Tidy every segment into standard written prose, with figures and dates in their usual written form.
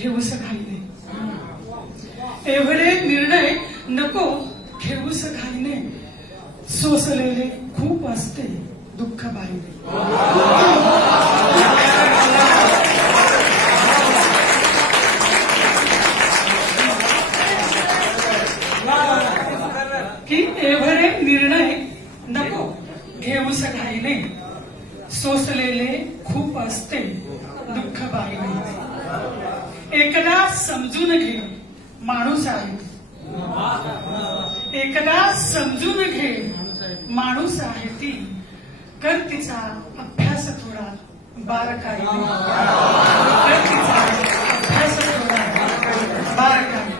घेऊस घाईने. एवढे निर्णय नको घेऊस घाईने. सोसलेले खूप असते दुःख बाईने. की एवढे निर्णय नको घेऊस घाईने. सोसलेले खूप असते दुःख बाईने. एकदा समजून घे माणूस आहे. एकदा समजून घे माणूस आहे ती. कर तिचा अभ्यास थोडा बारकाईने. कर तिचा अभ्यास थोडा बारकाईने.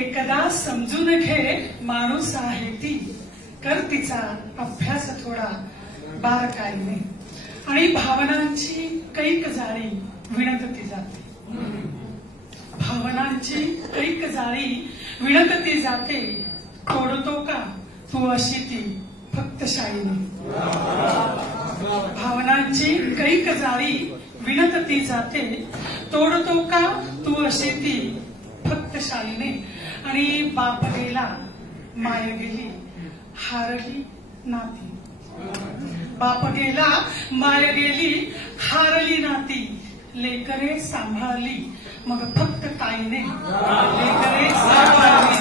एकदा समजून घे माणूस आहे ती. कर तिचा अभ्यास थोडा बारकाईने. आणि भावनांची कैक जाळी विणत जाते. भावनांची कैक जाळी विणत जाते. तोडतो का तू अशी ती फक्त शाईने. भावनांची कैक जाळी विणत जाते. तोडतो का तू अशी ती फक्त शाईने. आणि बाप गेला माय गेली हारली नाती. बाप गेला माय गेली हारली नाती. लेकरे सांभाळली मग फक्त ताईने. लेकरे सांभाळली.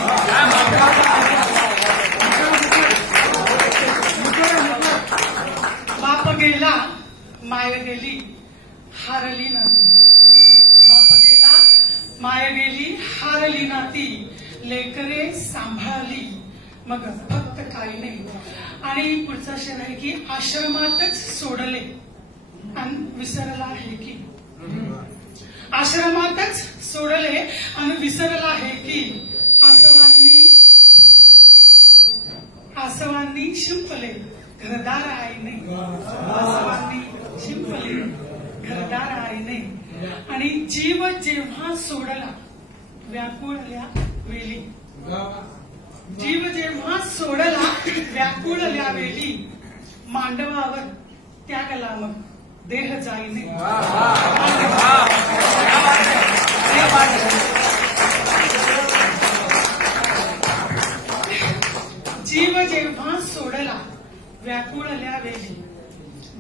बाप गेला माय गेली हारली नाती. बाप गेला माय गेली हारली नाती. लेकरे सांभाळली मग फक्त काही नाही. आणि पुढचा शेर आहे की आश्रमातच सोडले आणि विसरला आहे की. आश्रमातच सोडले आणि विसरला आहे की. आसवांनी शिंपले घरदार आईने. आसवांनी शिंपले घरदार आईने. आणि जीव जेव्हा सोडला व्याकुळल्या वेली. जीव जेव्हा सोडला व्याकुळल्या वेली. मांडवावर त्यागला मग देह जाईने. जीव जेव्हा सोडला व्याकुळल्या वेली.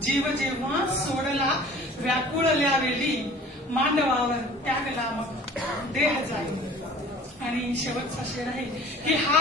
जीव जेव्हा सोडला व्याकुळल्या वेली. मांडवावर त्यागला मग देह जाईने. आणि शेवटचा शेर आहे की हा